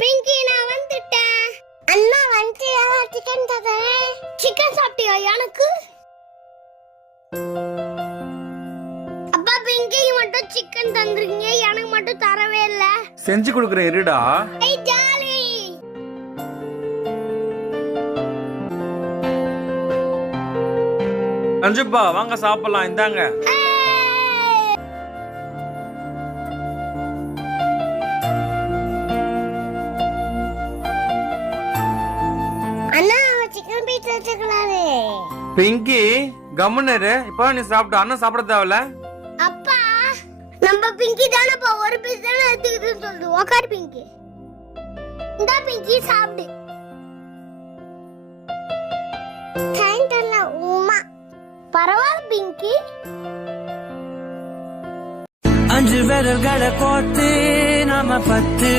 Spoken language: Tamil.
பிங்கி நான் வந்துட்டேன். அண்ணா வந்து சிக்கன் தரேன். சிக்கன் சாப்பிட்டியா? எனக்கு அப்பா பிங்கி மட்டும் சிக்கன் தந்துருங்க, எனக்கு மட்டும் தரவே இல்ல. செஞ்சு கொடுக்குறேன் இருடா. ஏய் ஜாலி. அஞ்சுப்பா வாங்க சாப்பிடலாம், இந்தாங்க. அண்ணா சிக்கன் பீஸ் வச்சுக்கலாமே. பிங்கி கம்முனரு, இப்போ நீ சாப்பிட்டு அண்ணன் சாப்பிட தேவையில்ல. அப்பா நம்ம பிங்கி தானப்பா ஒரு பீஸ் தானே எடுத்துக்கிட்டுன்னு சொல்லுது. உக்கார் பிங்கி. இந்தா பிங்கி சாப்பிடு. கைண்டல்ல உமா பரவாயில்ல பிங்கி. 5 விரல்களை கோர்த்து நாம 10